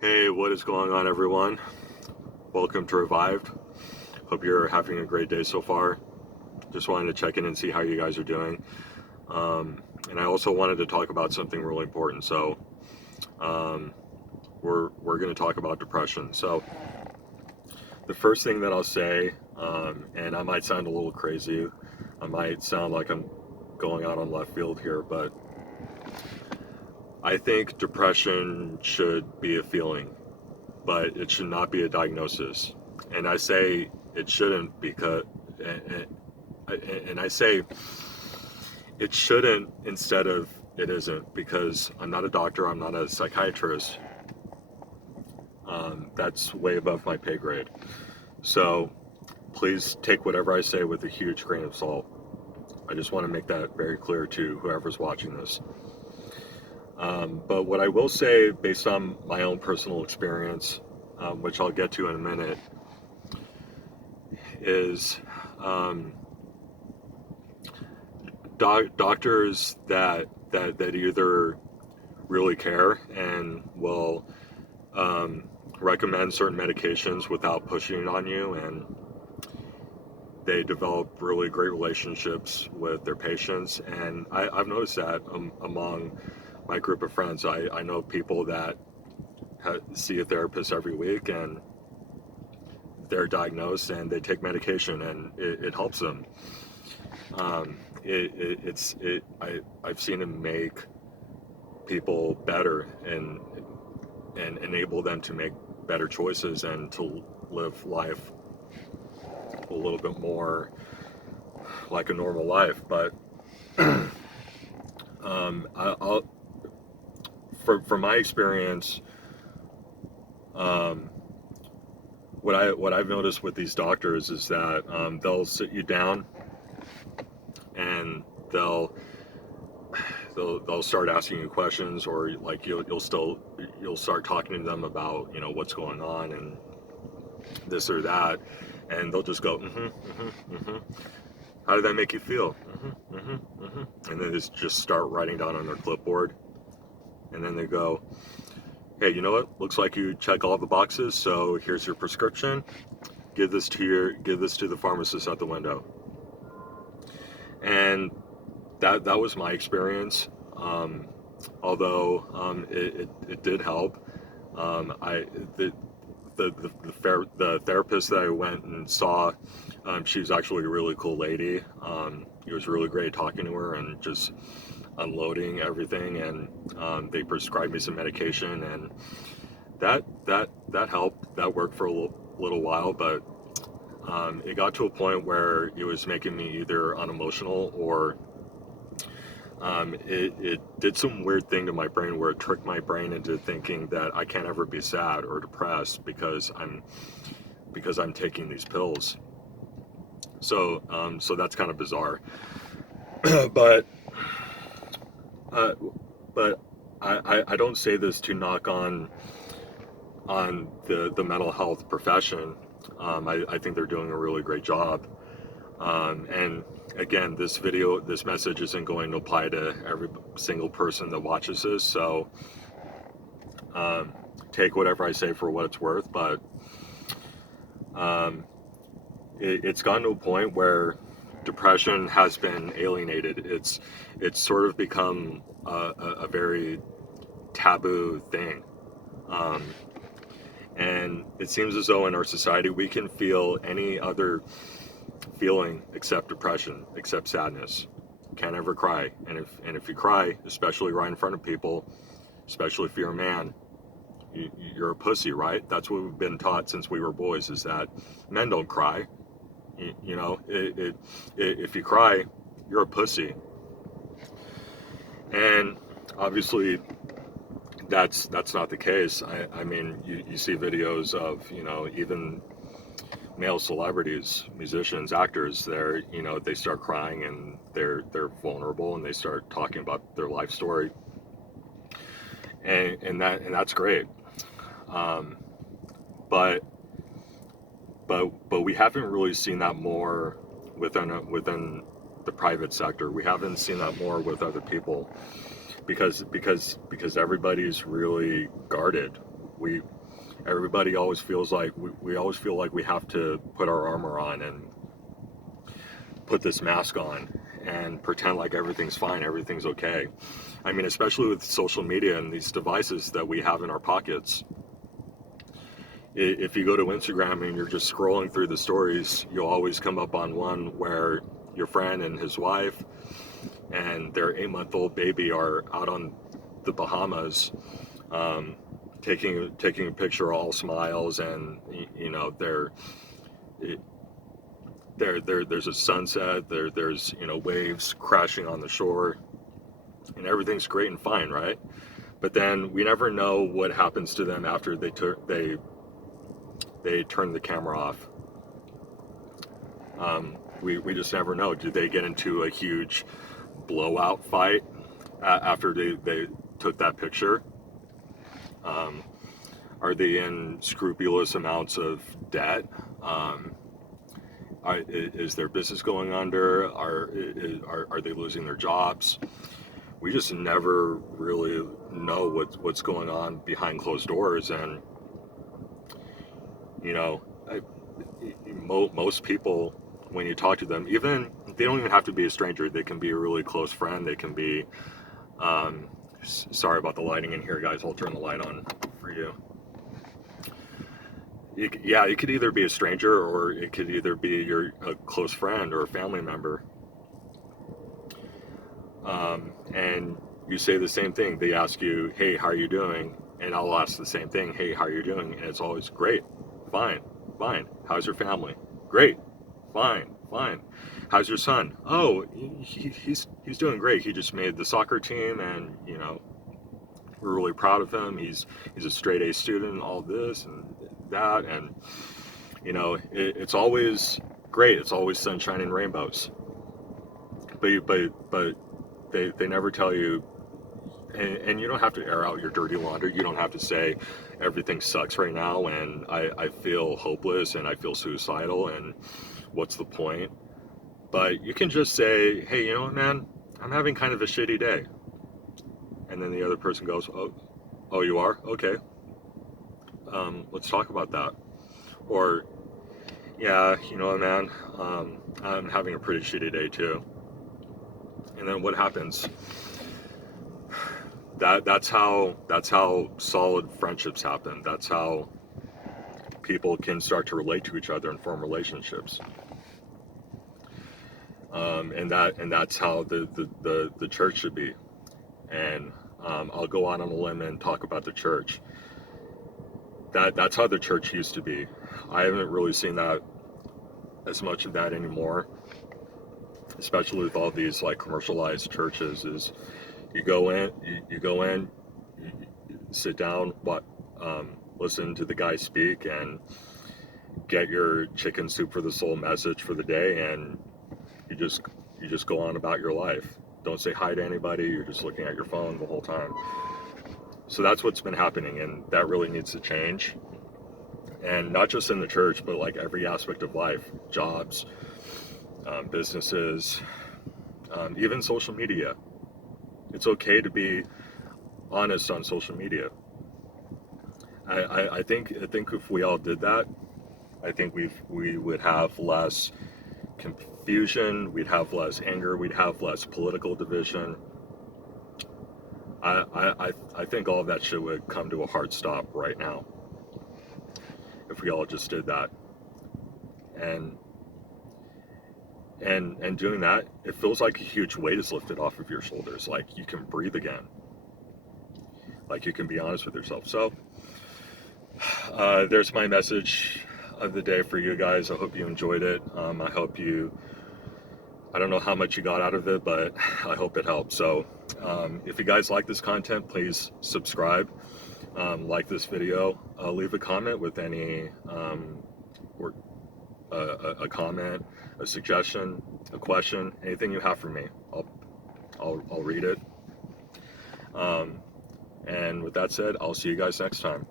Hey, what is going on, everyone? Welcome to Revived. Hope you're having a great day so far. Just wanted to check in and see how you guys are doing. And I also wanted to talk about something really important. Um, we're going to talk about depression. So, the first thing that I'll say, and I might sound a little crazy, I might sound like I'm going out on left field here, but I think depression should be a feeling, but it should not be a diagnosis. And I say it shouldn't because, and, and I say it shouldn't instead of it isn't because I'm not a doctor, I'm not a psychiatrist. That's way above my pay grade. So please take whatever I say with a huge grain of salt. I just want to make that very clear to whoever's watching this. But what I will say, based on my own personal experience, which I'll get to in a minute, is um, doctors that either really care and will recommend certain medications without pushing it on you, and they develop really great relationships with their patients. And I've noticed that among my group of friends. I know people that see a therapist every week, and they're diagnosed and they take medication, and it helps them. I've seen it make people better and enable them to make better choices and to live life a little bit more like a normal life. But I'll from my experience, um, what I've noticed with these doctors is that they'll sit you down and they'll start asking you questions, or like you'll start talking to them about what's going on and this or that, and they'll just go how did that make you feel, and then just start writing down on their clipboard, and then they go, hey, you know what, looks like you check all the boxes, so here's your prescription, give this to the pharmacist at the window. And that was my experience. Although it did help. I the therapist that I went and saw, she was actually a really cool lady. It was really great talking to her and just unloading everything. And they prescribed me some medication, and that helped. That worked for a little while, but it got to a point where it was making me either unemotional or it did some weird thing to my brain where it tricked my brain into thinking that I can't ever be sad or depressed because I'm taking these pills. So that's kind of bizarre. but uh, but I don't say this to knock on the mental health profession. I think they're doing a really great job. And again, this message isn't going to apply to every single person that watches this. So um, take whatever I say for what it's worth. But um, it's gotten to a point where depression has been alienated. It's sort of become a very taboo thing. Um, and it seems as though in our society we can feel any other feeling except depression, except sadness. Can't ever cry. And if you cry, especially right in front of people, especially if you're a man, you're a pussy, right? That's what we've been taught since we were boys, is that men don't cry. If you cry, you're a pussy. And obviously that's not the case. I mean, you see videos of, even male celebrities, musicians, actors, they start crying and they're vulnerable and they start talking about their life story, and that's great. Um, but but we haven't really seen that more within the private sector. We haven't seen that more with other people because everybody's really guarded. everybody always feels like we always feel like we have to put our armor on and put this mask on and pretend like everything's fine, everything's okay. I mean, especially with social media and these devices that we have in our pockets. If you go to Instagram and you're just scrolling through the stories, you'll always come up on one where your friend and his wife and their 8-month-old baby are out on the Bahamas, taking a picture, all smiles, and you know there's a sunset, there's waves crashing on the shore, and everything's great and fine, right? But then we never know what happens to them after they turn the camera off. We just never know. Did they get into a huge blowout fight after they took that picture? Are they in scrupulous amounts of debt? Is their business going under? Are they losing their jobs? We just never really know what's going on behind closed doors. And most people, when you talk to them, even they don't even have to be a stranger. They can be a really close friend. They can be sorry about the lighting in here, guys. I'll turn the light on for you. It could either be a stranger, or it could either be a close friend or a family member. And you say the same thing. They ask you, "Hey, how are you doing?" And I'll ask the same thing, "Hey, how are you doing?" And it's always great, fine. How's your family? Great, fine. How's your son? Oh, he's doing great. He just made the soccer team, and we're really proud of him. He's a straight A student. All this and that, and it's always great. It's always sunshine and rainbows. But they never tell you. And you don't have to air out your dirty laundry. You don't have to say everything sucks right now and I feel hopeless and I feel suicidal and what's the point? But you can just say, "Hey, you know what, man? I'm having kind of a shitty day." And then the other person goes, "Oh, you are? Okay. Let's talk about that." Or, "Yeah, you know what, man? I'm having a pretty shitty day too." And then what happens? That's how solid friendships happen. That's how people can start to relate to each other and form relationships. And that's how the church should be. And I'll go out on a limb and talk about the church. That's how the church used to be. I haven't really seen that as much of that anymore, especially with all these like commercialized churches. Is you go in, you sit down, listen to the guy speak, and get your chicken soup for the soul message for the day, and you just go on about your life. Don't say hi to anybody. You're just looking at your phone the whole time. So that's what's been happening, and that really needs to change. And not just in the church, but like every aspect of life, jobs, businesses, even social media. It's okay to be honest on social media. I think if we all did that, I think we would have less confusion, we'd have less anger, we'd have less political division. I think all of that shit would come to a hard stop right now if we all just did that. And doing that, it feels like a huge weight is lifted off of your shoulders. Like you can breathe again. Like you can be honest with yourself. So there's my message of the day for you guys. I hope you enjoyed it. I don't know how much you got out of it, but I hope it helped. So if you guys like this content, please subscribe, like this video, leave a comment with any or a comment, a suggestion, a question, anything you have for me. I'll read it. And with that said, I'll see you guys next time.